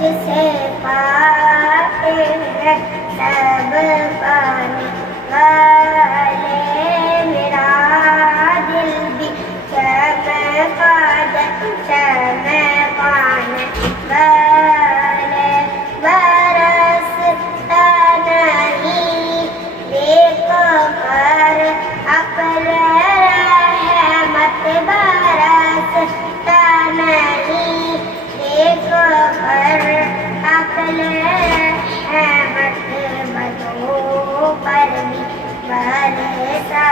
تجھ سے پاتے ہیں سب پانے والے، میرا دل بھی شمع پانے والے، برستا نہیں دیکھو پر اپنے رحمت، برستا نہیں دیکھو پر اپنے رحمت، بدوں پر بھی برسا